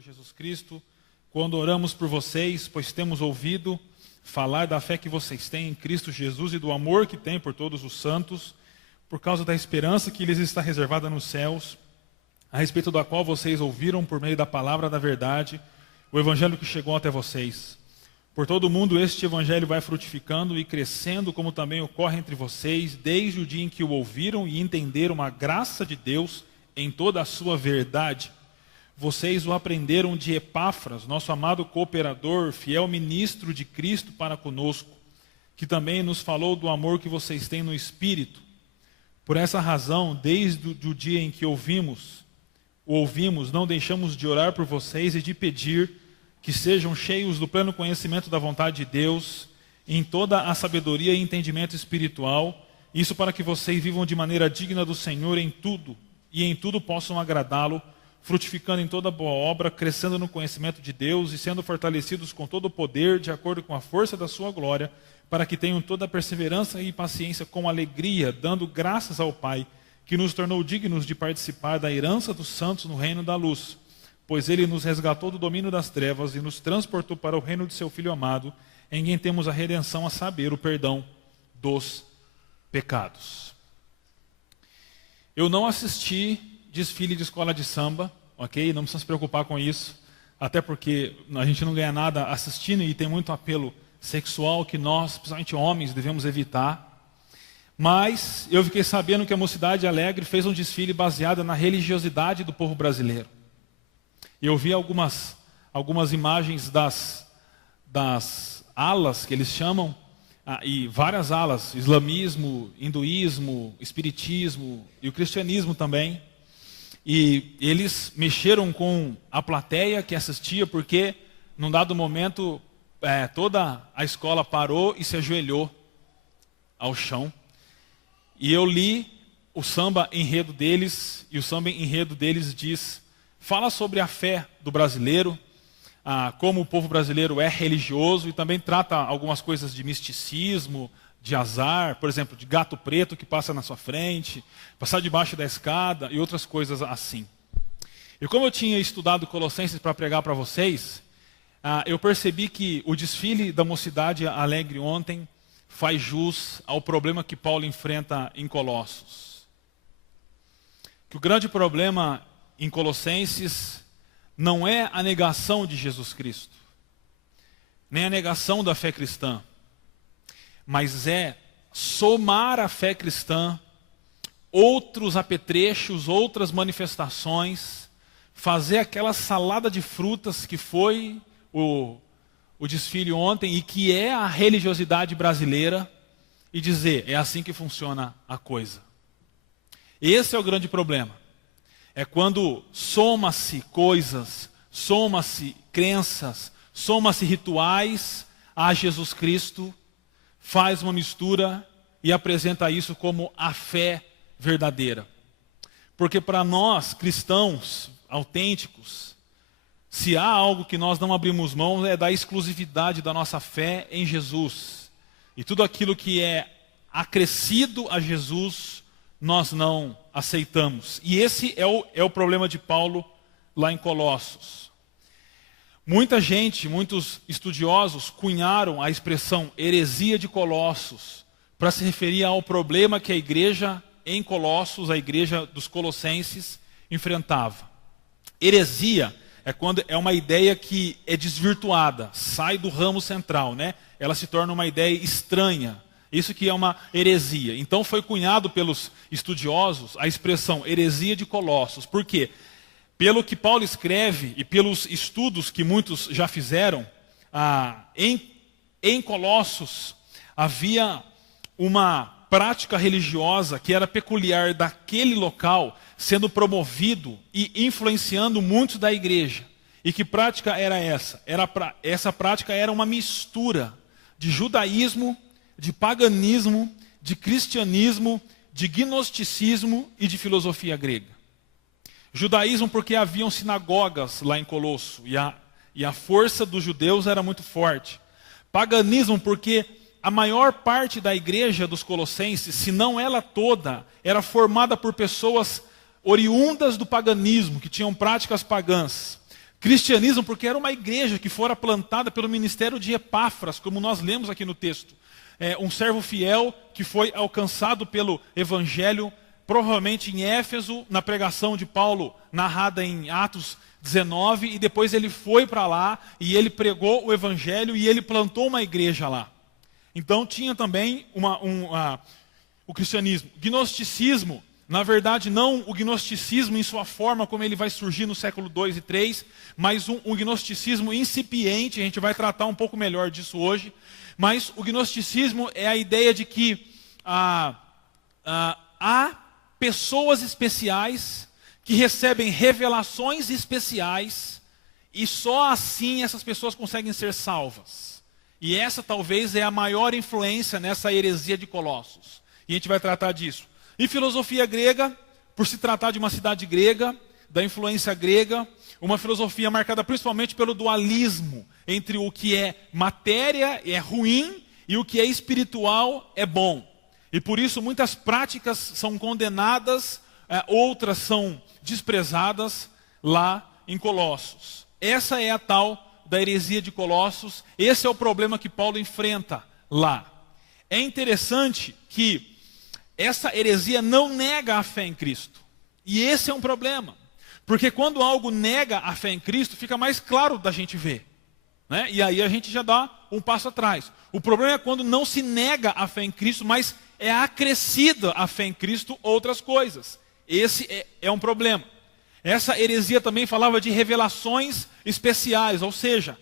Senhor Jesus Cristo, quando oramos por vocês, pois temos ouvido falar da fé que vocês têm em Cristo Jesus e do amor que têm por todos os santos, por causa da esperança que lhes está reservada nos céus, a respeito da qual vocês ouviram por meio da palavra da verdade, o evangelho que chegou até vocês. Por todo o mundo este evangelho vai frutificando e crescendo, como também ocorre entre vocês, desde o dia em que o ouviram e entenderam a graça de Deus em toda a sua verdade. Vocês o aprenderam de Epáfras, nosso amado cooperador, fiel ministro de Cristo para conosco, que também nos falou do amor que vocês têm no Espírito. Por essa razão, desde o dia em que o ouvimos, não deixamos de orar por vocês e de pedir que sejam cheios do pleno conhecimento da vontade de Deus, em toda a sabedoria e entendimento espiritual, isso para que vocês vivam de maneira digna do Senhor em tudo, e em tudo possam agradá-lo, frutificando em toda boa obra, crescendo no conhecimento de Deus e sendo fortalecidos com todo o poder, de acordo com a força da sua glória, para que tenham toda a perseverança e paciência com alegria, dando graças ao Pai, que nos tornou dignos de participar da herança dos santos no reino da luz, pois Ele nos resgatou do domínio das trevas e nos transportou para o reino de seu Filho amado, em quem temos a redenção, a saber, o perdão dos pecados. Eu não assisti desfile de escola de samba, ok? Não precisa se preocupar com isso, até porque a gente não ganha nada assistindo e tem muito apelo sexual que nós, principalmente homens, devemos evitar. Mas eu fiquei sabendo que a Mocidade Alegre fez um desfile baseado na religiosidade do povo brasileiro. Eu vi algumas imagens das alas que eles chamam, e várias alas, islamismo, hinduísmo, espiritismo e o cristianismo também. E eles mexeram com a plateia que assistia, porque num dado momento toda a escola parou e se ajoelhou ao chão. E eu li o samba enredo deles, e o samba enredo deles fala sobre a fé do brasileiro, como o povo brasileiro é religioso, e também trata algumas coisas de misticismo, de azar, por exemplo, de gato preto que passa na sua frente, passar debaixo da escada e outras coisas assim. E como eu tinha estudado Colossenses para pregar para vocês, eu percebi que o desfile da Mocidade Alegre ontem faz jus ao problema que Paulo enfrenta em Colossos. Que o grande problema em Colossenses não é a negação de Jesus Cristo, nem a negação da fé cristã, mas é somar à fé cristã outros apetrechos, outras manifestações, fazer aquela salada de frutas que foi o desfile ontem e que é a religiosidade brasileira, e dizer, é assim que funciona a coisa. Esse é o grande problema. É quando soma-se coisas, soma-se crenças, soma-se rituais a Jesus Cristo, faz uma mistura e apresenta isso como a fé verdadeira. Porque para nós, cristãos autênticos, se há algo que nós não abrimos mão é da exclusividade da nossa fé em Jesus. E tudo aquilo que é acrescido a Jesus, nós não aceitamos. E esse é o problema de Paulo lá em Colossos. Muita gente, muitos estudiosos cunharam a expressão heresia de Colossos para se referir ao problema que a igreja em Colossos, a igreja dos Colossenses, enfrentava. Heresia é quando é uma ideia que é desvirtuada, sai do ramo central, né? Ela se torna uma ideia estranha. Isso que é uma heresia. Então foi cunhado pelos estudiosos a expressão heresia de Colossos. Por quê? Pelo que Paulo escreve e pelos estudos que muitos já fizeram, em Colossos havia uma prática religiosa que era peculiar daquele local, sendo promovido e influenciando muitos da igreja. E que prática era essa? Essa prática era uma mistura de judaísmo, de paganismo, de cristianismo, de gnosticismo e de filosofia grega. Judaísmo porque haviam sinagogas lá em Colosso e a força dos judeus era muito forte. Paganismo porque a maior parte da igreja dos colossenses, se não ela toda, era formada por pessoas oriundas do paganismo, que tinham práticas pagãs. Cristianismo porque era uma igreja que fora plantada pelo ministério de Epáfras, como nós lemos aqui no texto. Um servo fiel que foi alcançado pelo evangelho, provavelmente em Éfeso, na pregação de Paulo, narrada em Atos 19, e depois ele foi para lá, e ele pregou o evangelho, e ele plantou uma igreja lá. Então tinha também o cristianismo. Gnosticismo, na verdade não o gnosticismo em sua forma como ele vai surgir no século 2 e 3, mas um gnosticismo incipiente, a gente vai tratar um pouco melhor disso hoje, mas o gnosticismo é a ideia de que há pessoas especiais que recebem revelações especiais e só assim essas pessoas conseguem ser salvas. E essa talvez é a maior influência nessa heresia de Colossos. E a gente vai tratar disso. E filosofia grega, por se tratar de uma cidade grega, da influência grega, uma filosofia marcada principalmente pelo dualismo entre o que é matéria é ruim e o que é espiritual é bom. E por isso muitas práticas são condenadas, outras são desprezadas lá em Colossos. Essa é a tal da heresia de Colossos, esse é o problema que Paulo enfrenta lá. É interessante que essa heresia não nega a fé em Cristo. E esse é um problema. Porque quando algo nega a fé em Cristo, fica mais claro da gente ver. Né? E aí a gente já dá um passo atrás. O problema é quando não se nega a fé em Cristo, mas é acrescida a fé em Cristo outras coisas. Esse é um problema. Essa heresia também falava de revelações especiais, ou seja,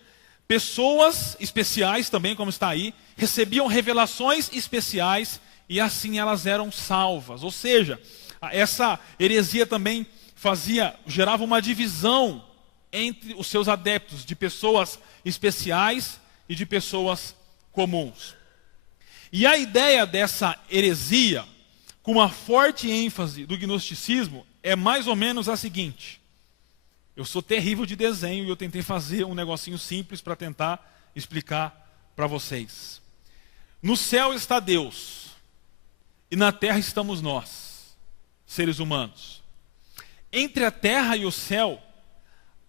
pessoas especiais também, como está aí, recebiam revelações especiais e assim elas eram salvas. Ou seja, essa heresia também gerava uma divisão entre os seus adeptos, de pessoas especiais e de pessoas comuns. E a ideia dessa heresia, com uma forte ênfase do gnosticismo, é mais ou menos a seguinte. Eu sou terrível de desenho e eu tentei fazer um negocinho simples para tentar explicar para vocês. No céu está Deus. E na terra estamos nós, seres humanos. Entre a terra e o céu,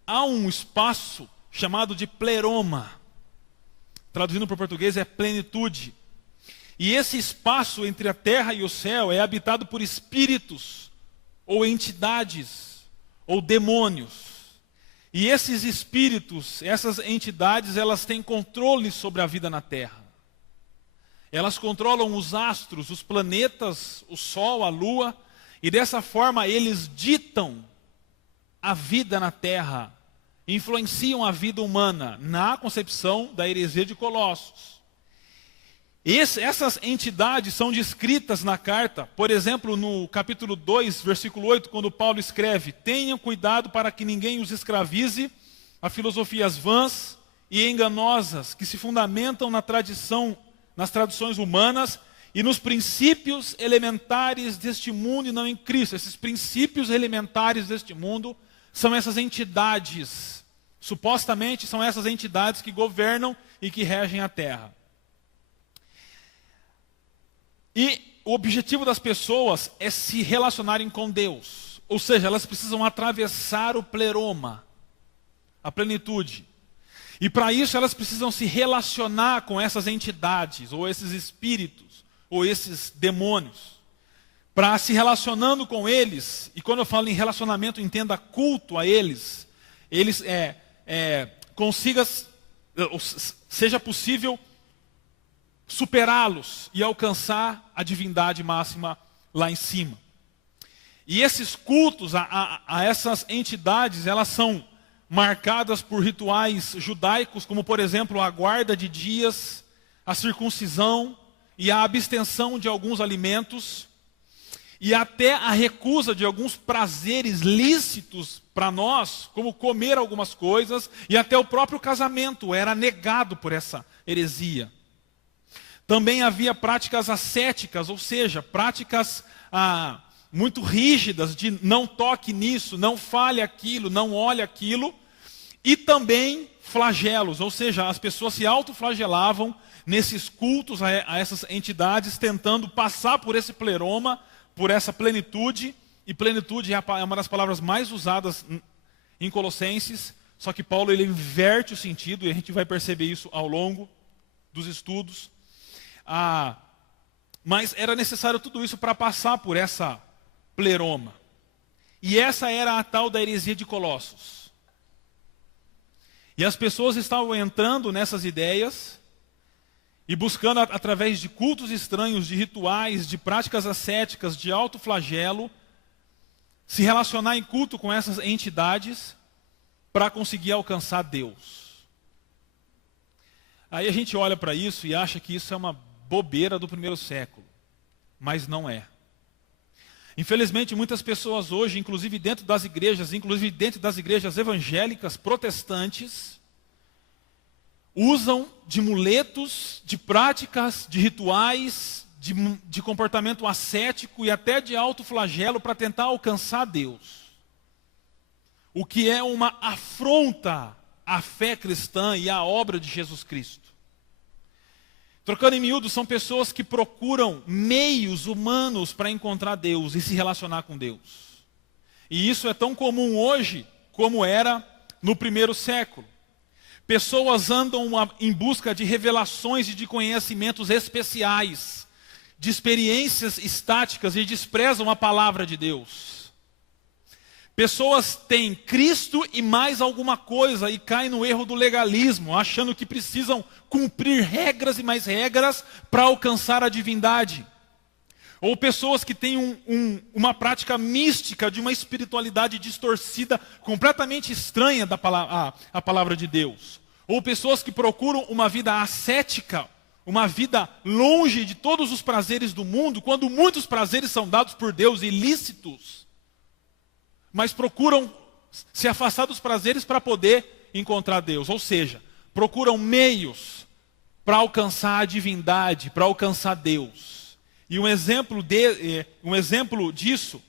há um espaço chamado de pleroma. Traduzindo para o português é plenitude. E esse espaço entre a terra e o céu é habitado por espíritos, ou entidades, ou demônios. E esses espíritos, essas entidades, elas têm controle sobre a vida na terra. Elas controlam os astros, os planetas, o Sol, a Lua, e dessa forma eles ditam a vida na Terra, influenciam a vida humana, na concepção da heresia de Colossos. Essas entidades são descritas na carta, por exemplo, no capítulo 2, versículo 8, quando Paulo escreve: tenham cuidado para que ninguém os escravize a filosofias vãs e enganosas, que se fundamentam nas tradições humanas e nos princípios elementares deste mundo e não em Cristo. Esses princípios elementares deste mundo são essas entidades, supostamente são essas entidades que governam e que regem a terra. E o objetivo das pessoas é se relacionarem com Deus, ou seja, elas precisam atravessar o pleroma, a plenitude. E para isso elas precisam se relacionar com essas entidades, ou esses espíritos, ou esses demônios. Para se relacionando com eles, e quando eu falo em relacionamento, entenda culto a eles, seja possível superá-los e alcançar a divindade máxima lá em cima. E esses cultos a essas entidades, elas são marcadas por rituais judaicos, como por exemplo a guarda de dias, a circuncisão e a abstenção de alguns alimentos, e até a recusa de alguns prazeres lícitos para nós, como comer algumas coisas, e até o próprio casamento era negado por essa heresia. Também havia práticas ascéticas, ou seja, práticas muito rígidas de não toque nisso, não fale aquilo, não olhe aquilo, e também flagelos, ou seja, as pessoas se autoflagelavam nesses cultos a essas entidades, tentando passar por esse pleroma, por essa plenitude, e plenitude é uma das palavras mais usadas em Colossenses, Só que Paulo ele inverte o sentido, e a gente vai perceber isso ao longo dos estudos. Mas era necessário tudo isso para passar por essa pleroma. E essa era a tal da heresia de Colossos. E as pessoas estavam entrando nessas ideias e buscando, através de cultos estranhos, de rituais, de práticas ascéticas, de alto flagelo, se relacionar em culto com essas entidades para conseguir alcançar Deus. Aí a gente olha para isso e acha que isso é uma bobeira do primeiro século, mas não é. Infelizmente, muitas pessoas hoje, inclusive dentro das igrejas evangélicas protestantes, usam de muletos, de práticas, de rituais, de comportamento ascético e até de alto flagelo para tentar alcançar Deus. O que é uma afronta à fé cristã e à obra de Jesus Cristo. Trocando em miúdos, são pessoas que procuram meios humanos para encontrar Deus e se relacionar com Deus. E isso é tão comum hoje como era no primeiro século. Pessoas andam em busca de revelações e de conhecimentos especiais, de experiências estáticas e desprezam a palavra de Deus. Pessoas têm Cristo e mais alguma coisa e caem no erro do legalismo, achando que precisam cumprir regras e mais regras para alcançar a divindade. Ou pessoas que têm uma prática mística de uma espiritualidade distorcida, completamente estranha à palavra de Deus. Ou pessoas que procuram uma vida ascética, uma vida longe de todos os prazeres do mundo, quando muitos prazeres são dados por Deus, ilícitos. Mas procuram se afastar dos prazeres para poder encontrar Deus. Ou seja, procuram meios para alcançar a divindade, para alcançar Deus. E um exemplo disso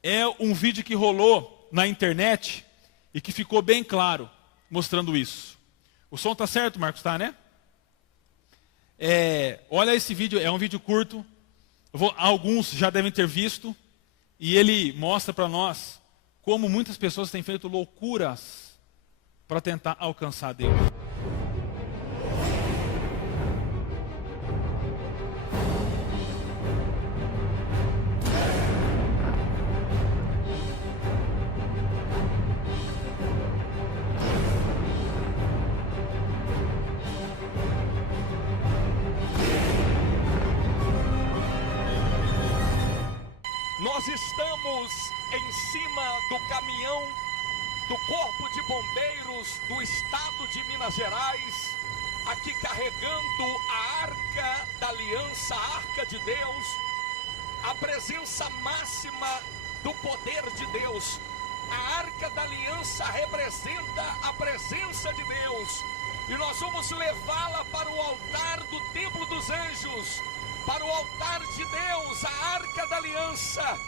é um vídeo que rolou na internet e que ficou bem claro, mostrando isso. O som está certo, Marcos? Tá, né? Olha esse vídeo, é um vídeo curto. Alguns já devem ter visto. E ele mostra para nós como muitas pessoas têm feito loucuras para tentar alcançar Deus. Nós estamos em cima do caminhão do Corpo de Bombeiros do Estado de Minas Gerais, aqui carregando a Arca da Aliança, a Arca de Deus, a presença máxima do poder de Deus. A Arca da Aliança representa a presença de Deus e nós vamos levá-la para o altar do Templo dos Anjos, para o altar de Deus, a Arca da Aliança,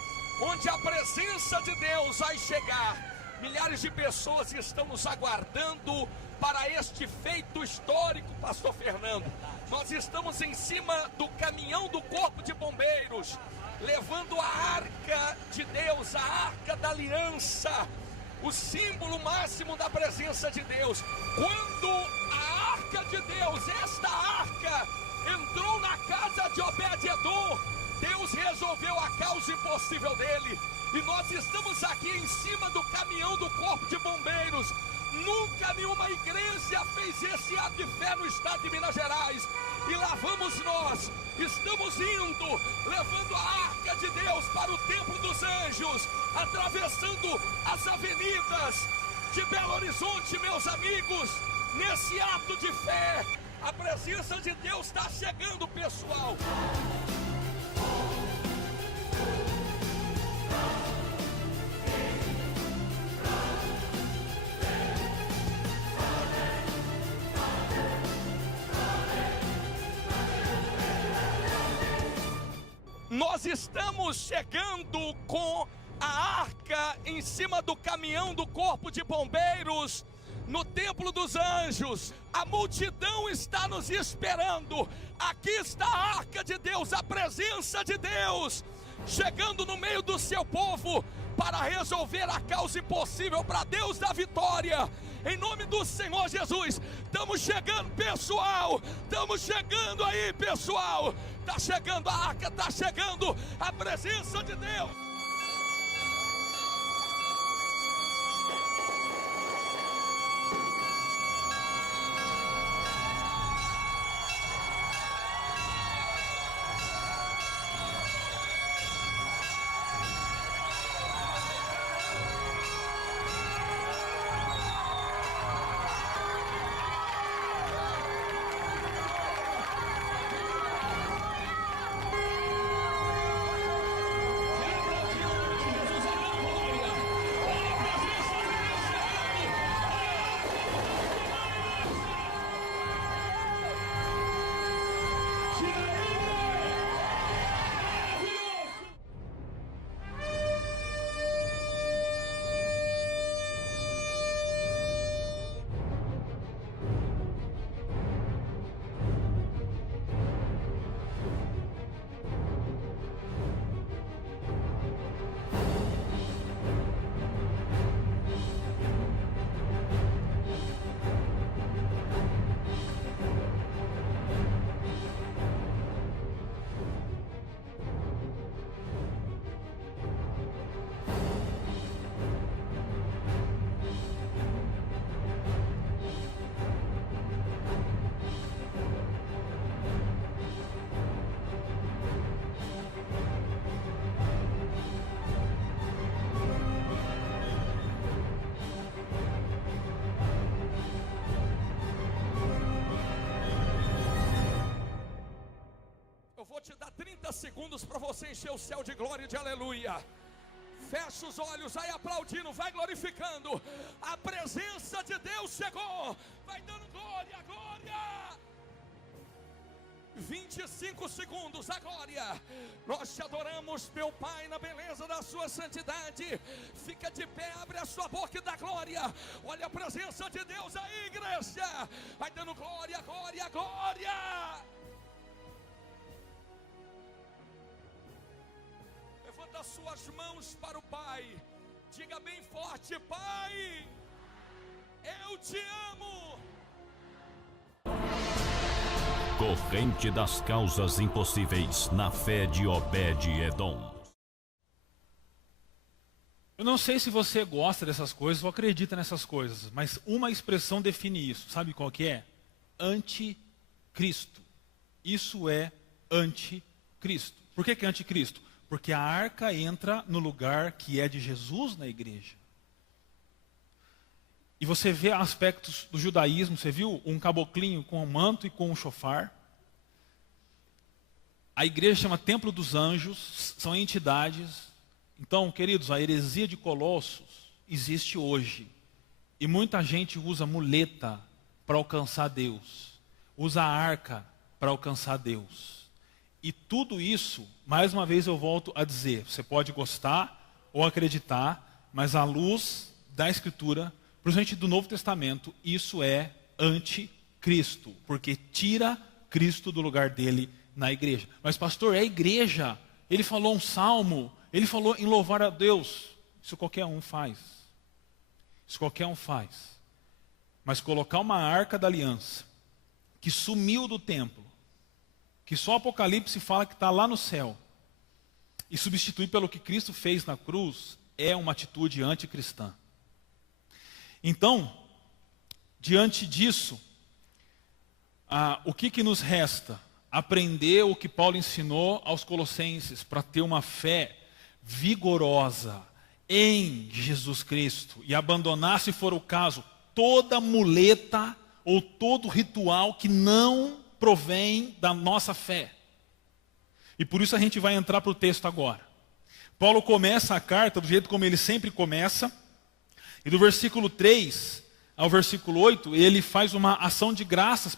onde a presença de Deus vai chegar. Milhares de pessoas estão nos aguardando para este feito histórico, pastor Fernando. Nós estamos em cima do caminhão do Corpo de Bombeiros, levando a Arca de Deus, a Arca da Aliança, o símbolo máximo da presença de Deus. Quando a Arca de Deus, esta Arca, entrou na casa de Obed-edom, Deus resolveu a causa impossível dele. E nós estamos aqui em cima do caminhão do Corpo de Bombeiros. Nunca nenhuma igreja fez esse ato de fé no estado de Minas Gerais. E lá vamos nós, estamos indo, levando a Arca de Deus para o Templo dos Anjos, atravessando as avenidas de Belo Horizonte, meus amigos, nesse ato de fé. A presença de Deus está chegando, pessoal. Nós estamos chegando com a arca em cima do caminhão do Corpo de Bombeiros no Templo dos Anjos. A multidão está nos esperando. Aqui está a Arca de Deus, a presença de Deus. chegando no meio do seu povo para resolver a causa impossível, para Deus dar vitória. Em nome do Senhor Jesus, estamos chegando, pessoal. Estamos chegando aí, pessoal. Está chegando a arca, está chegando a presença de Deus. Vou te dar 30 segundos para você encher o céu de glória e de aleluia. Fecha os olhos, vai aplaudindo, vai glorificando. A presença de Deus chegou. Vai dando glória, glória. 25 segundos, a glória. Nós te adoramos, meu Pai, na beleza da sua santidade. Fica de pé, abre a sua boca e dá glória. Olha a presença de Deus aí, igreja. Vai dando glória, glória, glória. Levanta as suas mãos para o Pai. Diga bem forte: Pai, eu te amo. Corrente das causas impossíveis na fé de Obed-Edom. Eu não sei se você gosta dessas coisas ou acredita nessas coisas, mas uma expressão define isso. Sabe qual que é? Anticristo. Isso é anticristo. Por que é anticristo? Porque a arca entra no lugar que é de Jesus na igreja. E você vê aspectos do judaísmo, você viu um caboclinho com um manto e com um chofar. A igreja chama Templo dos Anjos, são entidades. Então, queridos, a heresia de Colossos existe hoje. E muita gente usa muleta para alcançar Deus. Usa a arca para alcançar Deus. E tudo isso, mais uma vez eu volto a dizer, você pode gostar ou acreditar, mas à luz da Escritura, principalmente do Novo Testamento, isso é anticristo, porque tira Cristo do lugar dele na igreja. Mas pastor, é a igreja, ele falou um salmo, ele falou em louvar a Deus. Isso qualquer um faz. Isso qualquer um faz. Mas colocar uma arca da aliança, que sumiu do templo, que só o Apocalipse fala que está lá no céu, e substituir pelo que Cristo fez na cruz, é uma atitude anticristã. Então, diante disso, o que nos resta? Aprender o que Paulo ensinou aos Colossenses, para ter uma fé vigorosa em Jesus Cristo, e abandonar, se for o caso, toda muleta ou todo ritual que não provém da nossa fé. E por isso a gente vai entrar para o texto agora. Paulo começa a carta do jeito como ele sempre começa, e do versículo 3 ao versículo 8, ele faz uma ação de graças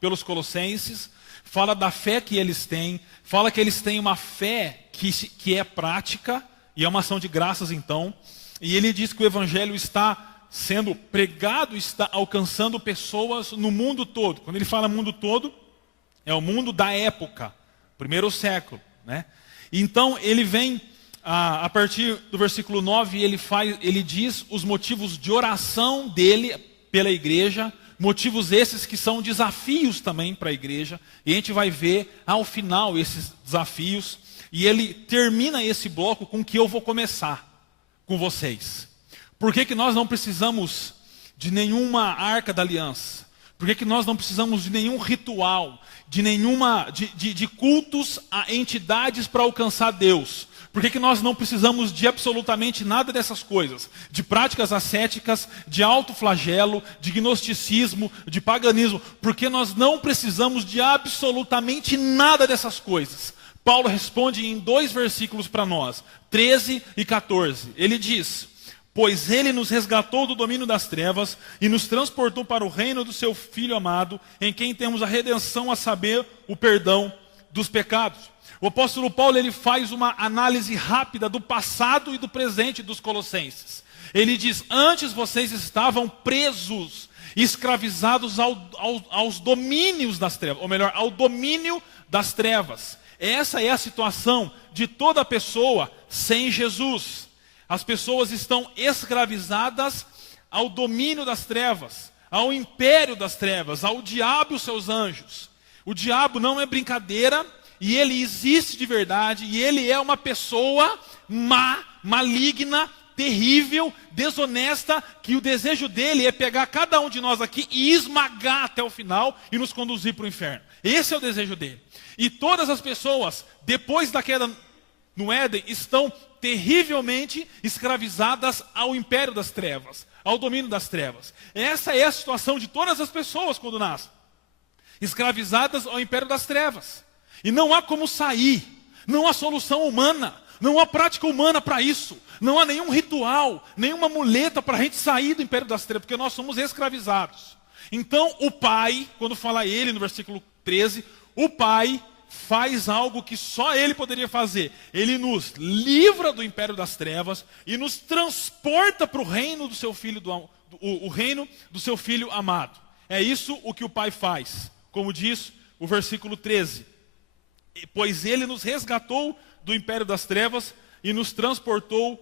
pelos colossenses, fala da fé que eles têm, fala que eles têm uma fé que é prática, e é uma ação de graças então, e ele diz que o evangelho está sendo pregado, está alcançando pessoas no mundo todo. Quando ele fala mundo todo, é o mundo da época, primeiro século, né? Então ele vem, a partir do versículo 9, ele diz os motivos de oração dele pela igreja, motivos esses que são desafios também para a igreja, e a gente vai ver ao final esses desafios, e ele termina esse bloco com o que eu vou começar com vocês. Por que nós não precisamos de nenhuma arca da aliança? Por que nós não precisamos de nenhum ritual, de cultos a entidades para alcançar Deus? Por que nós não precisamos de absolutamente nada dessas coisas? De práticas ascéticas, de autoflagelo, de gnosticismo, de paganismo. Porque nós não precisamos de absolutamente nada dessas coisas. Paulo responde em 2 versículos para nós, 13 e 14. Ele diz: pois ele nos resgatou do domínio das trevas e nos transportou para o reino do seu Filho amado, em quem temos a redenção, a saber, o perdão dos pecados. O apóstolo Paulo, ele faz uma análise rápida do passado e do presente dos colossenses. Ele diz: antes vocês estavam presos, escravizados aos domínios das trevas, ou melhor, ao domínio das trevas. Essa é a situação de toda pessoa sem Jesus. As pessoas estão escravizadas ao domínio das trevas, ao império das trevas, ao diabo e os seus anjos. O diabo não é brincadeira, e ele existe de verdade, e ele é uma pessoa má, maligna, terrível, desonesta, que o desejo dele é pegar cada um de nós aqui e esmagar até o final e nos conduzir para o inferno. Esse é o desejo dele. E todas as pessoas, depois da queda no Éden, estão terrivelmente escravizadas ao império das trevas, ao domínio das trevas. Essa é a situação de todas as pessoas quando nascem, escravizadas ao império das trevas. E não há como sair, não há solução humana, não há prática humana para isso, não há nenhum ritual, nenhuma muleta para a gente sair do império das trevas, porque nós somos escravizados. Então o Pai, quando fala ele no versículo 13, o Pai faz algo que só ele poderia fazer. Ele nos livra do império das trevas e nos transporta para o reino do seu filho, o reino do seu Filho amado. É isso o que o Pai faz, como diz o versículo 13. Pois ele nos resgatou do império das trevas e nos transportou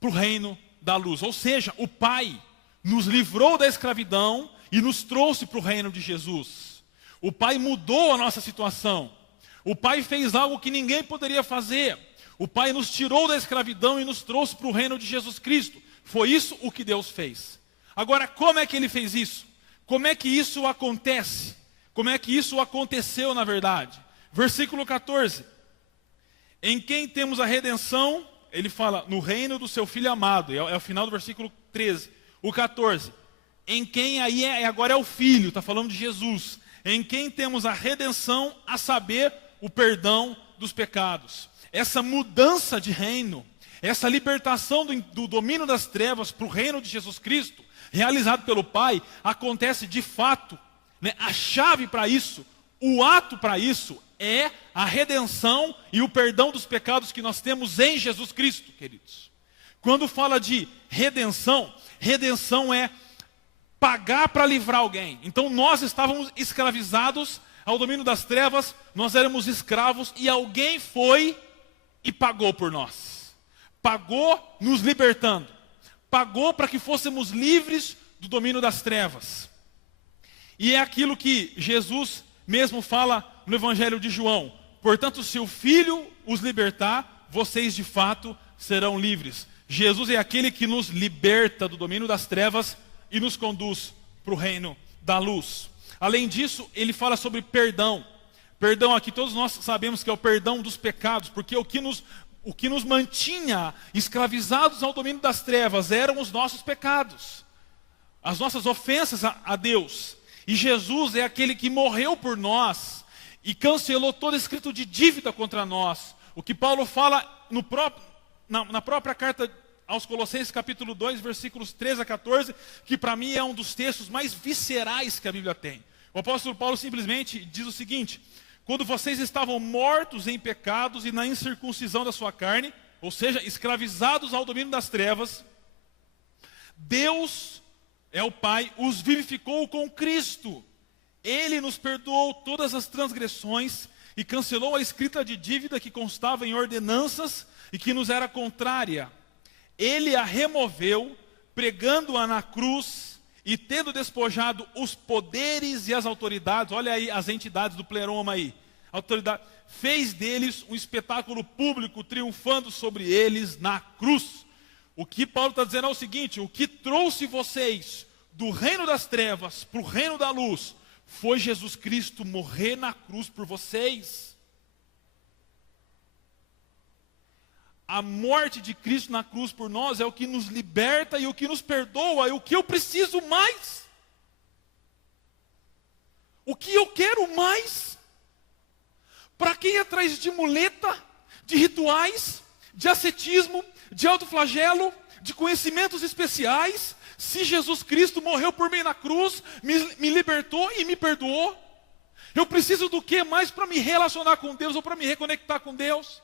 para o reino da luz. Ou seja, o Pai nos livrou da escravidão e nos trouxe para o reino de Jesus. O Pai mudou a nossa situação. O Pai fez algo que ninguém poderia fazer. O Pai nos tirou da escravidão e nos trouxe para o reino de Jesus Cristo. Foi isso o que Deus fez. Agora, como é que ele fez isso? Como é que isso acontece? Como é que isso aconteceu na verdade? Versículo 14. Em quem temos a redenção, ele fala, no reino do seu Filho amado. É o final do versículo 13. O 14. Em quem aí agora é o Filho, está falando de Jesus. Em quem temos a redenção, a saber, o perdão dos pecados. Essa mudança de reino, essa libertação do domínio das trevas para o reino de Jesus Cristo, realizado pelo Pai, acontece de fato. Né? A chave para isso, o ato para isso, é a redenção e o perdão dos pecados que nós temos em Jesus Cristo, queridos. Quando fala de redenção, redenção é pagar para livrar alguém. Então nós estávamos escravizados ao domínio das trevas, nós éramos escravos e alguém foi e pagou por nós. Pagou nos libertando. Pagou para que fôssemos livres do domínio das trevas. E é aquilo que Jesus mesmo fala no Evangelho de João. Portanto, se o Filho os libertar, vocês de fato serão livres. Jesus é aquele que nos liberta do domínio das trevas e nos conduz para o reino da luz. Além disso, ele fala sobre perdão. Perdão aqui, todos nós sabemos que é o perdão dos pecados, porque o que nos mantinha escravizados ao domínio das trevas eram os nossos pecados, as nossas ofensas a Deus. E Jesus é aquele que morreu por nós e cancelou todo escrito de dívida contra nós. O que Paulo fala na própria carta aos Colossenses, capítulo 2, versículos 13 a 14, que para mim é um dos textos mais viscerais que a Bíblia tem. O apóstolo Paulo simplesmente diz o seguinte: quando vocês estavam mortos em pecados e na incircuncisão da sua carne, ou seja, escravizados ao domínio das trevas, Deus, o Pai, os vivificou com Cristo. Ele nos perdoou todas as transgressões e cancelou a escrita de dívida que constava em ordenanças e que nos era contrária. Ele a removeu, pregando-a na cruz, e tendo despojado os poderes e as autoridades, olha aí as entidades do pleroma aí, autoridade, fez deles um espetáculo público, triunfando sobre eles na cruz. O que Paulo está dizendo é o seguinte: o que trouxe vocês do reino das trevas para o reino da luz foi Jesus Cristo morrer na cruz por vocês. A morte de Cristo na cruz por nós é o que nos liberta e o que nos perdoa, é o que eu preciso mais. O que eu quero mais? Para quem ir atrás de muleta, de rituais, de ascetismo, de autoflagelo, de conhecimentos especiais, se Jesus Cristo morreu por mim na cruz, me libertou e me perdoou? Eu preciso do que mais para me relacionar com Deus ou para me reconectar com Deus?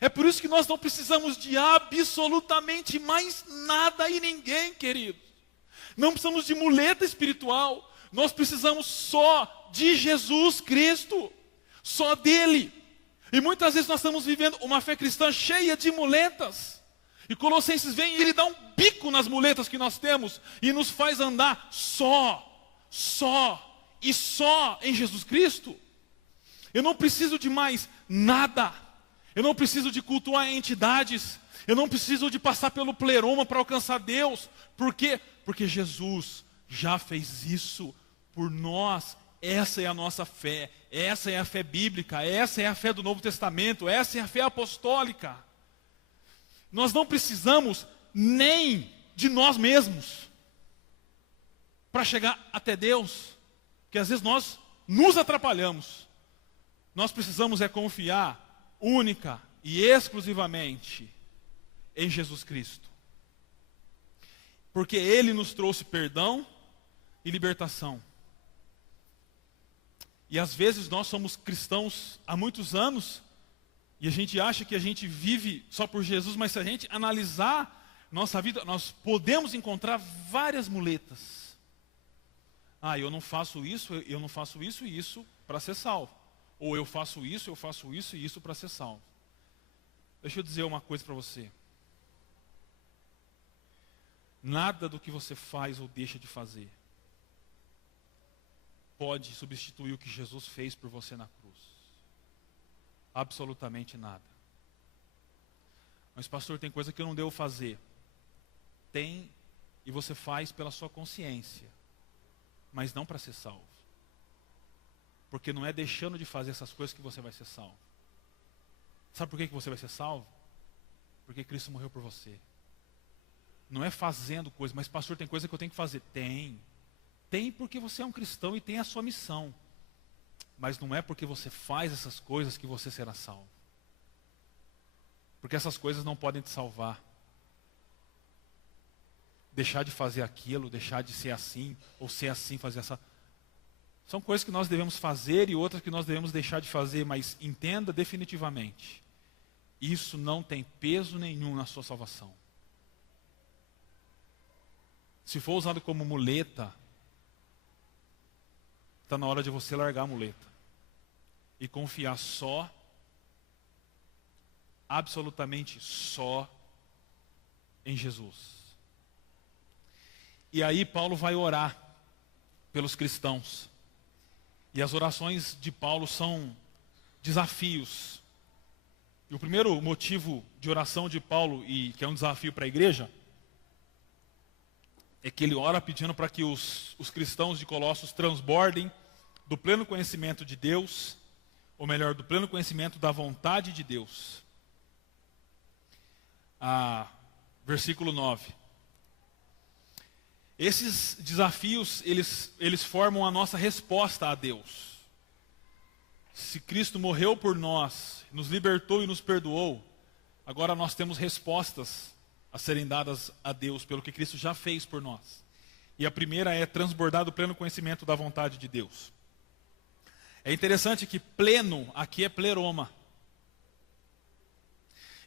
É por isso que nós não precisamos de absolutamente mais nada e ninguém, queridos. Não precisamos de muleta espiritual. Nós precisamos só de Jesus Cristo. Só dele. E muitas vezes nós estamos vivendo uma fé cristã cheia de muletas. E Colossenses vem e ele dá um bico nas muletas que nós temos e nos faz andar só em Jesus Cristo. Eu não preciso de mais nada. Eu não preciso de cultuar entidades. Eu não preciso de passar pelo pleroma para alcançar Deus. Por quê? Porque Jesus já fez isso por nós. Essa é a nossa fé. Essa é a fé bíblica. Essa é a fé do Novo Testamento. Essa é a fé apostólica. Nós não precisamos nem de nós mesmos para chegar até Deus. Porque às vezes nós nos atrapalhamos. Nós precisamos é confiar única e exclusivamente em Jesus Cristo. Porque Ele nos trouxe perdão e libertação. E às vezes nós somos cristãos há muitos anos e a gente acha que a gente vive só por Jesus, mas se a gente analisar nossa vida, nós podemos encontrar várias muletas. Eu não faço isso e isso para ser salvo. Ou eu faço isso e isso para ser salvo. Deixa eu dizer uma coisa para você. Nada do que você faz ou deixa de fazer pode substituir o que Jesus fez por você na cruz. Absolutamente nada. Mas pastor, tem coisa que eu não devo fazer. Tem, e você faz pela sua consciência, mas não para ser salvo. Porque não é deixando de fazer essas coisas que você vai ser salvo. Sabe por que você vai ser salvo? Porque Cristo morreu por você. Não é fazendo coisas, mas pastor, tem coisa que eu tenho que fazer. Tem porque você é um cristão e tem a sua missão. Mas não é porque você faz essas coisas que você será salvo. Porque essas coisas não podem te salvar. Deixar de fazer aquilo, deixar de ser assim, ou ser assim, fazer essa... São coisas que nós devemos fazer e outras que nós devemos deixar de fazer, mas entenda definitivamente, isso não tem peso nenhum na sua salvação. Se for usado como muleta, está na hora de você largar a muleta e confiar só, absolutamente só, em Jesus. E aí Paulo vai orar pelos cristãos. E as orações de Paulo são desafios. E o primeiro motivo de oração de Paulo, e que é um desafio para a igreja, é que ele ora pedindo para que os cristãos de Colossos transbordem do pleno conhecimento de Deus, ou melhor, do pleno conhecimento da vontade de Deus. Versículo 9. Esses desafios, eles formam a nossa resposta a Deus. Se Cristo morreu por nós, nos libertou e nos perdoou, agora nós temos respostas a serem dadas a Deus pelo que Cristo já fez por nós. E a primeira é transbordar do pleno conhecimento da vontade de Deus. É interessante que pleno aqui é pleroma.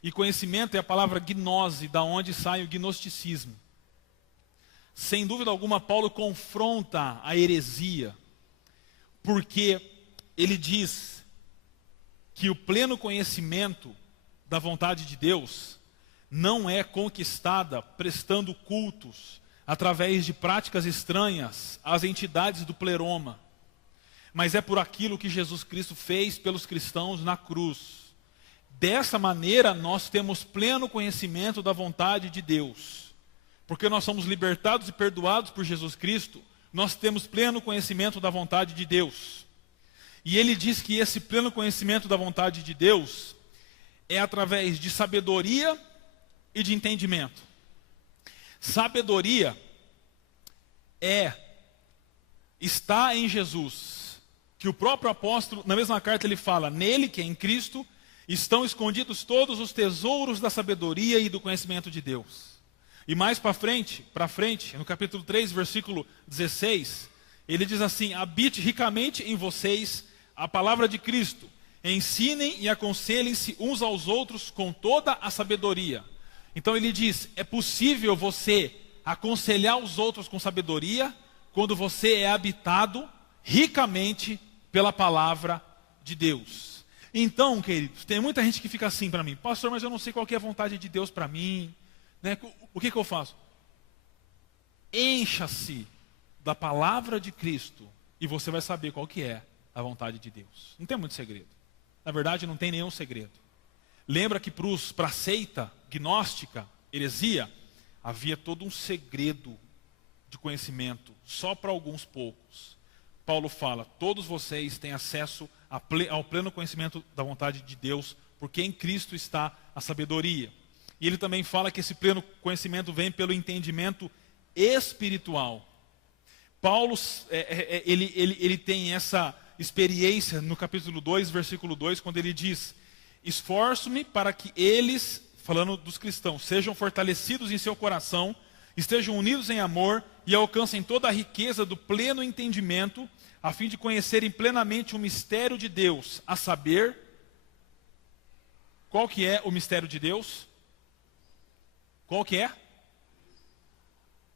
E conhecimento é a palavra gnose, da onde sai o gnosticismo. Sem dúvida alguma, Paulo confronta a heresia, porque ele diz que o pleno conhecimento da vontade de Deus não é conquistada prestando cultos através de práticas estranhas às entidades do pleroma, mas é por aquilo que Jesus Cristo fez pelos cristãos na cruz. Dessa maneira, nós temos pleno conhecimento da vontade de Deus. Porque nós somos libertados e perdoados por Jesus Cristo, nós temos pleno conhecimento da vontade de Deus. E ele diz que esse pleno conhecimento da vontade de Deus é através de sabedoria e de entendimento. Sabedoria está em Jesus, que o próprio apóstolo, na mesma carta ele fala, nele, que é em Cristo, estão escondidos todos os tesouros da sabedoria e do conhecimento de Deus. E mais para frente, no capítulo 3, versículo 16, ele diz assim, habite ricamente em vocês a palavra de Cristo, ensinem e aconselhem-se uns aos outros com toda a sabedoria. Então ele diz, é possível você aconselhar os outros com sabedoria quando você é habitado ricamente pela palavra de Deus. Então, queridos, tem muita gente que fica assim para mim, pastor, mas eu não sei qual que é a vontade de Deus para mim, né? O que eu faço? Encha-se da palavra de Cristo e você vai saber qual que é a vontade de Deus. Não tem muito segredo. Na verdade, não tem nenhum segredo. Lembra que para a seita gnóstica, heresia, havia todo um segredo de conhecimento, só para alguns poucos. Paulo fala, todos vocês têm acesso ao pleno conhecimento da vontade de Deus, porque em Cristo está a sabedoria. E ele também fala que esse pleno conhecimento vem pelo entendimento espiritual. Paulo, ele tem essa experiência no capítulo 2, versículo 2, quando ele diz, esforço-me para que eles, falando dos cristãos, sejam fortalecidos em seu coração, estejam unidos em amor e alcancem toda a riqueza do pleno entendimento, a fim de conhecerem plenamente o mistério de Deus, a saber, qual que é o mistério de Deus? Qual que é?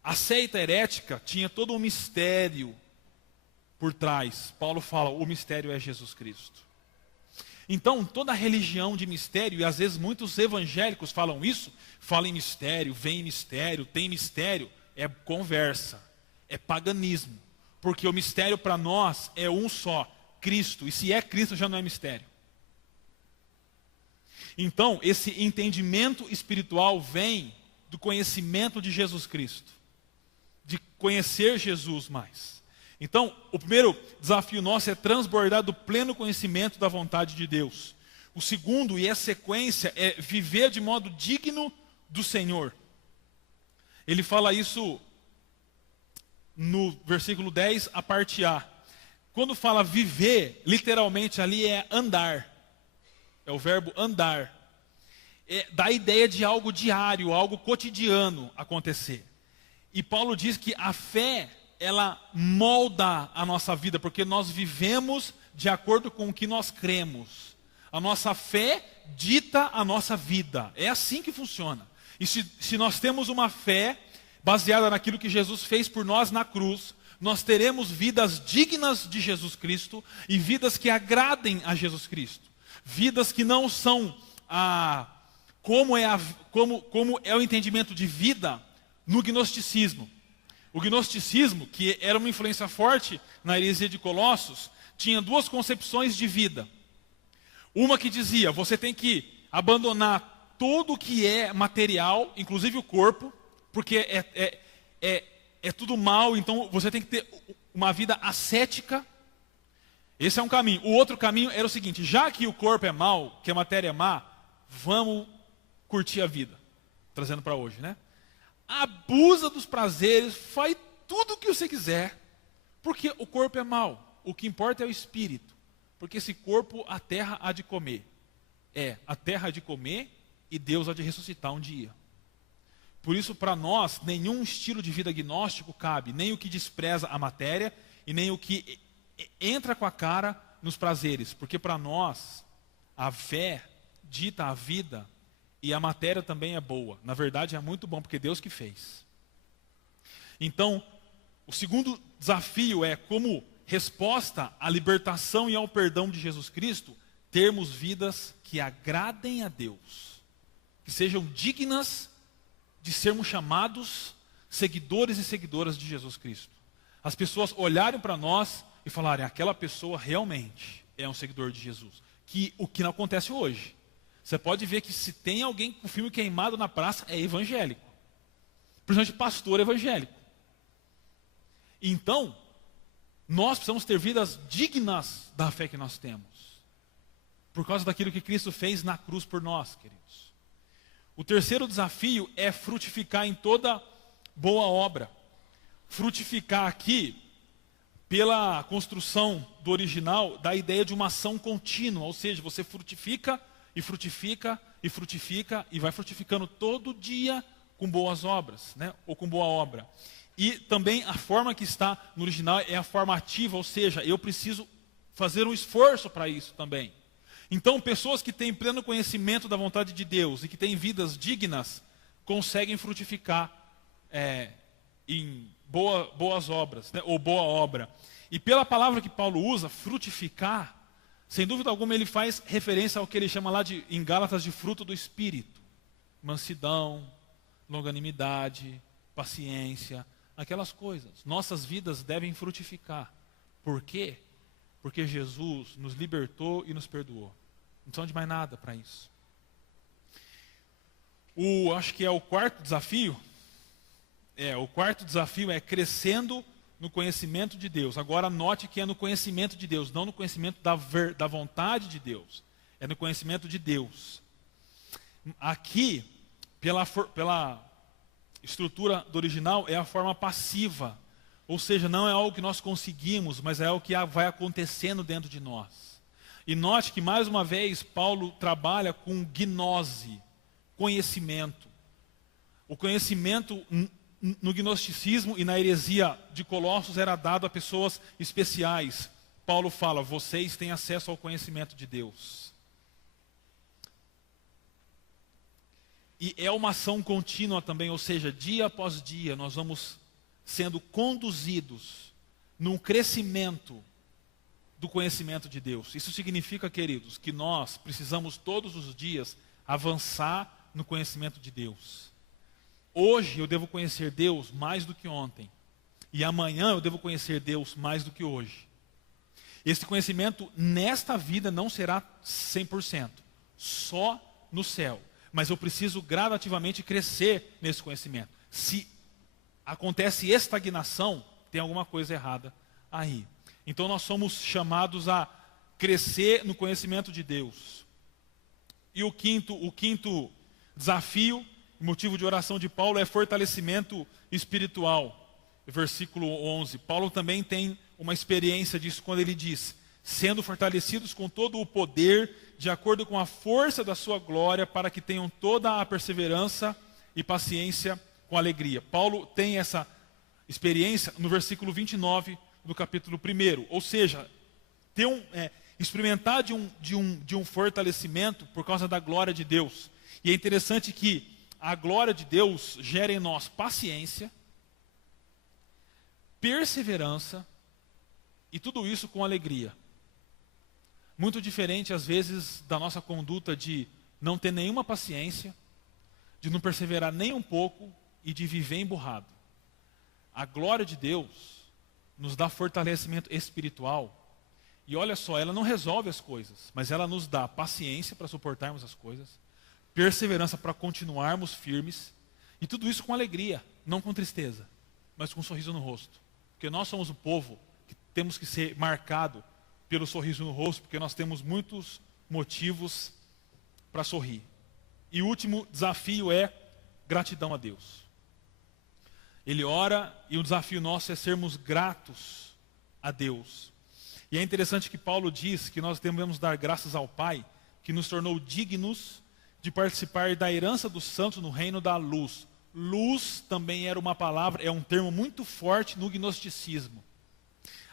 A seita herética tinha todo um mistério por trás. Paulo fala, o mistério é Jesus Cristo. Então, toda religião de mistério, e às vezes muitos evangélicos falam isso, falam em mistério, vem em mistério, tem mistério, é conversa, é paganismo. Porque o mistério para nós é um só, Cristo. E se é Cristo, já não é mistério. Então, esse entendimento espiritual vem do conhecimento de Jesus Cristo. De conhecer Jesus mais. Então, o primeiro desafio nosso é transbordar do pleno conhecimento da vontade de Deus. O segundo, e a sequência, é viver de modo digno do Senhor. Ele fala isso no versículo 10, a parte A. Quando fala viver, literalmente ali é andar. É o verbo andar. Dá a ideia de algo diário, algo cotidiano acontecer. E Paulo diz que a fé, ela molda a nossa vida, porque nós vivemos de acordo com o que nós cremos. A nossa fé dita a nossa vida. É assim que funciona. E se nós temos uma fé baseada naquilo que Jesus fez por nós na cruz, nós teremos vidas dignas de Jesus Cristo e vidas que agradem a Jesus Cristo. Vidas que não são como é o entendimento de vida no gnosticismo. O gnosticismo, que era uma influência forte na heresia de Colossos, tinha duas concepções de vida. Uma que dizia, você tem que abandonar tudo que é material, inclusive o corpo, porque é tudo mal, então você tem que ter uma vida ascética. Esse é um caminho. O outro caminho era o seguinte, já que o corpo é mal, que a matéria é má, vamos curtir a vida. Trazendo para hoje, né? Abusa dos prazeres, faz tudo o que você quiser, porque o corpo é mau. O que importa é o espírito, porque esse corpo a terra há de comer. A terra há de comer e Deus há de ressuscitar um dia. Por isso, para nós, nenhum estilo de vida gnóstico cabe, nem o que despreza a matéria e nem o que entra com a cara nos prazeres, porque para nós, a fé dita a vida e a matéria também é boa. Na verdade, é muito bom, porque Deus que fez. Então, o segundo desafio é, como resposta à libertação e ao perdão de Jesus Cristo, termos vidas que agradem a Deus, que sejam dignas de sermos chamados seguidores e seguidoras de Jesus Cristo. As pessoas olharem para nós e falarem, aquela pessoa realmente é um seguidor de Jesus. O que não acontece hoje. Você pode ver que se tem alguém com o filme queimado na praça, é evangélico. Principalmente pastor evangélico. Então, nós precisamos ter vidas dignas da fé que nós temos. Por causa daquilo que Cristo fez na cruz por nós, queridos. O terceiro desafio é frutificar em toda boa obra. Frutificar aqui, pela construção do original, da ideia de uma ação contínua. Ou seja, você frutifica e frutifica e frutifica e vai frutificando todo dia com boas obras, né? Ou com boa obra. E também a forma que está no original é a forma ativa, ou seja, eu preciso fazer um esforço para isso também. Então, pessoas que têm pleno conhecimento da vontade de Deus e que têm vidas dignas, conseguem frutificar em boas obras, né? Ou boa obra. E pela palavra que Paulo usa, frutificar, sem dúvida alguma ele faz referência ao que ele chama lá em Gálatas de fruto do Espírito. Mansidão, longanimidade, paciência, aquelas coisas. Nossas vidas devem frutificar. Por quê? Porque Jesus nos libertou e nos perdoou. Não precisa de mais nada para isso. Acho que é o quarto desafio. O quarto desafio é crescendo no conhecimento de Deus. Agora note que é no conhecimento de Deus, não no conhecimento da vontade de Deus. É no conhecimento de Deus. Aqui, pela estrutura do original, é a forma passiva. Ou seja, não é algo que nós conseguimos, mas é algo que vai acontecendo dentro de nós. E note que, mais uma vez, Paulo trabalha com gnose, conhecimento. O conhecimento no gnosticismo e na heresia de Colossos era dado a pessoas especiais. Paulo fala, vocês têm acesso ao conhecimento de Deus. E é uma ação contínua também, ou seja, dia após dia nós vamos sendo conduzidos num crescimento do conhecimento de Deus. Isso significa, queridos, que nós precisamos todos os dias avançar no conhecimento de Deus. Hoje eu devo conhecer Deus mais do que ontem. E amanhã eu devo conhecer Deus mais do que hoje. Esse conhecimento nesta vida não será 100%, só no céu. Mas eu preciso gradativamente crescer nesse conhecimento. Se acontece estagnação, tem alguma coisa errada aí. Então nós somos chamados a crescer no conhecimento de Deus. E o quinto desafio, motivo de oração de Paulo, é fortalecimento espiritual. Versículo 11. Paulo também tem uma experiência disso quando ele diz, sendo fortalecidos com todo o poder, de acordo com a força da sua glória, para que tenham toda a perseverança e paciência com alegria. Paulo tem essa experiência no versículo 29 do capítulo 1. Ou seja, experimentar de um fortalecimento por causa da glória de Deus. E é interessante que a glória de Deus gera em nós paciência, perseverança e tudo isso com alegria. Muito diferente, às vezes, da nossa conduta de não ter nenhuma paciência, de não perseverar nem um pouco e de viver emburrado. A glória de Deus nos dá fortalecimento espiritual. E olha só, ela não resolve as coisas, mas ela nos dá paciência para suportarmos as coisas, perseverança para continuarmos firmes, e tudo isso com alegria, não com tristeza, mas com um sorriso no rosto. Porque nós somos o povo que temos que ser marcado pelo sorriso no rosto, porque nós temos muitos motivos para sorrir. E o último desafio é gratidão a Deus. Ele ora e o desafio nosso é sermos gratos a Deus. E é interessante que Paulo diz que nós devemos dar graças ao Pai, que nos tornou dignos de participar da herança dos santos no reino da luz. Luz também era uma palavra, é um termo muito forte no gnosticismo.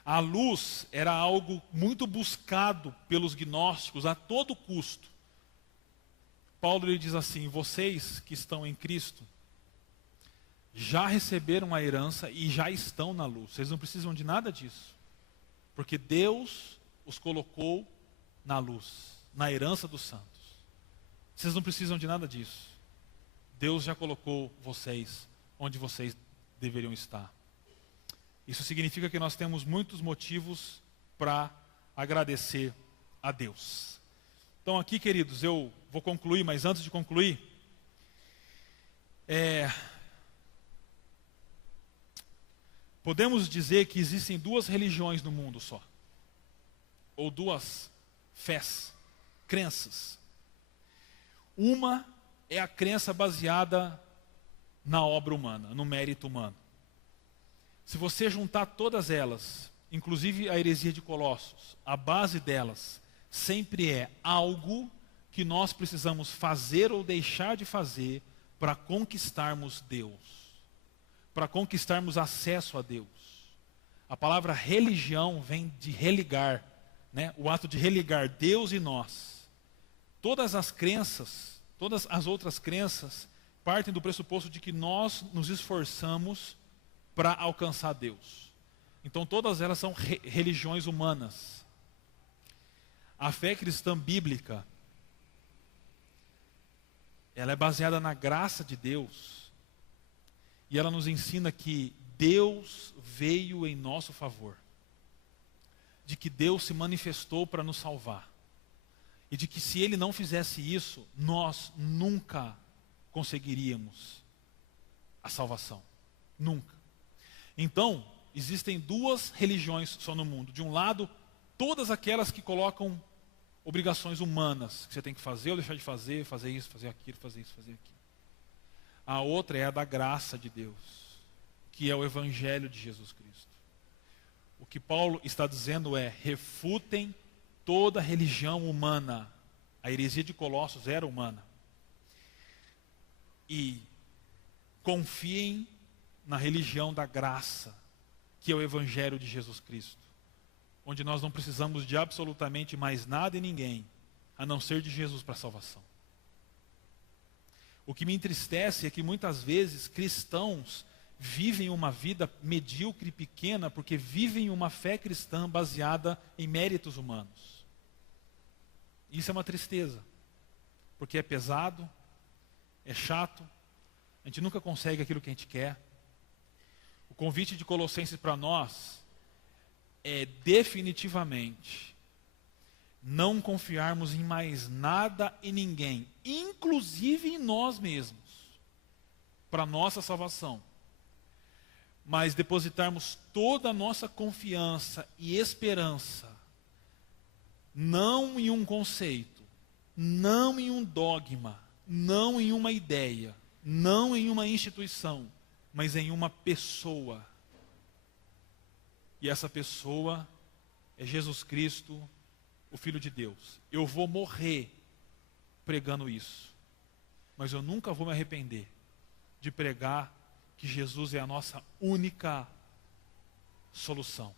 A luz era algo muito buscado pelos gnósticos a todo custo. Paulo lhe diz assim, vocês que estão em Cristo, já receberam a herança e já estão na luz. Vocês não precisam de nada disso. Porque Deus os colocou na luz. na herança dos santos. Vocês não precisam de nada disso. Deus já colocou vocês onde vocês deveriam estar. Isso significa que nós temos muitos motivos para agradecer a Deus. Então aqui, queridos, eu vou concluir, mas antes de concluir, podemos dizer que existem duas religiões no mundo só, ou duas fés, crenças. Uma é a crença baseada na obra humana, no mérito humano. Se você juntar todas elas, inclusive a heresia de Colossos, a base delas sempre é algo que nós precisamos fazer ou deixar de fazer para conquistarmos Deus, para conquistarmos acesso a Deus. A palavra religião vem de religar, né? O ato de religar Deus e nós. Todas as crenças, todas as outras crenças, partem do pressuposto de que nós nos esforçamos para alcançar Deus. Então todas elas são religiões humanas. A fé cristã bíblica, ela é baseada na graça de Deus, e ela nos ensina que Deus veio em nosso favor, de que Deus se manifestou para nos salvar, e de que se Ele não fizesse isso, nós nunca conseguiríamos a salvação. Nunca. Então, existem duas religiões só no mundo. De um lado, todas aquelas que colocam obrigações humanas, que você tem que fazer ou deixar de fazer, fazer isso, fazer aquilo, fazer isso, fazer aquilo. A outra é a da graça de Deus, que é o Evangelho de Jesus Cristo. O que Paulo está dizendo é: refutem toda religião humana. A heresia de Colossos era humana. E confiem na religião da graça, que é o Evangelho de Jesus Cristo, onde nós não precisamos de absolutamente mais nada e ninguém, a não ser de Jesus para a salvação. O que me entristece é que muitas vezes cristãos vivem uma vida medíocre e pequena porque vivem uma fé cristã baseada em méritos humanos. Isso é uma tristeza, porque é pesado, é chato, a gente nunca consegue aquilo que a gente quer. O convite de Colossenses para nós é definitivamente não confiarmos em mais nada e ninguém, inclusive em nós mesmos, para nossa salvação, mas depositarmos toda a nossa confiança e esperança não em um conceito, não em um dogma, não em uma ideia, não em uma instituição, mas em uma pessoa. E essa pessoa é Jesus Cristo, o Filho de Deus. Eu vou morrer pregando isso, mas eu nunca vou me arrepender de pregar que Jesus é a nossa única solução.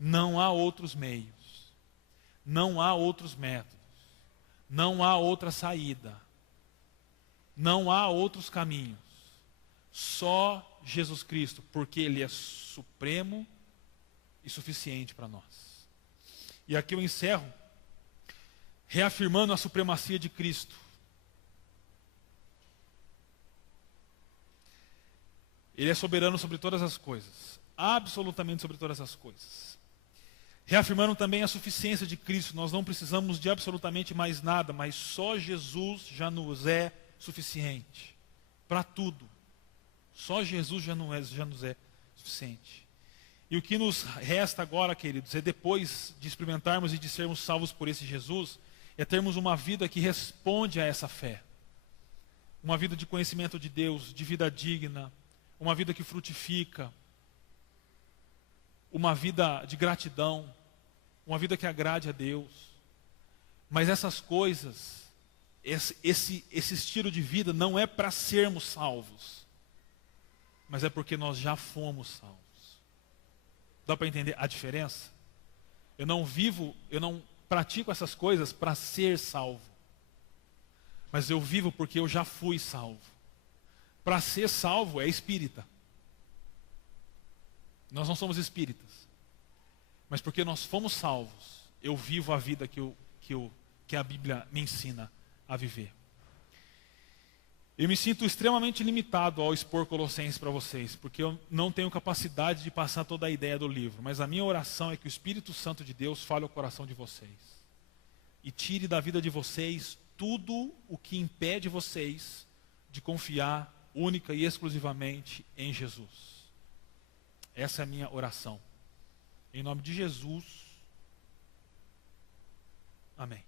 Não há outros meios, não há outros métodos, não há outra saída, não há outros caminhos. Só Jesus Cristo, porque Ele é supremo e suficiente para nós. E aqui eu encerro reafirmando a supremacia de Cristo. Ele é soberano sobre todas as coisas, absolutamente sobre todas as coisas. Reafirmando também a suficiência de Cristo. Nós não precisamos de absolutamente mais nada, mas só Jesus já nos é suficiente para tudo. Só Jesus já nos é suficiente. E o que nos resta agora, queridos, é depois de experimentarmos e de sermos salvos por esse Jesus, é termos uma vida que responde a essa fé. Uma vida de conhecimento de Deus, de vida digna, uma vida que frutifica, uma vida de gratidão, uma vida que agrade a Deus. Mas essas coisas, esse estilo de vida não é para sermos salvos, mas é porque nós já fomos salvos. Dá para entender a diferença? Eu não pratico essas coisas para ser salvo, mas eu vivo porque eu já fui salvo. Para ser salvo é espírita. Nós não somos espíritas, mas porque nós fomos salvos, eu vivo a vida que eu que a Bíblia me ensina a viver. Eu me sinto extremamente limitado ao expor Colossenses para vocês, porque eu não tenho capacidade de passar toda a ideia do livro, mas a minha oração é que o Espírito Santo de Deus fale ao coração de vocês e tire da vida de vocês tudo o que impede vocês de confiar única e exclusivamente em Jesus. Essa é a minha oração. Em nome de Jesus. Amém.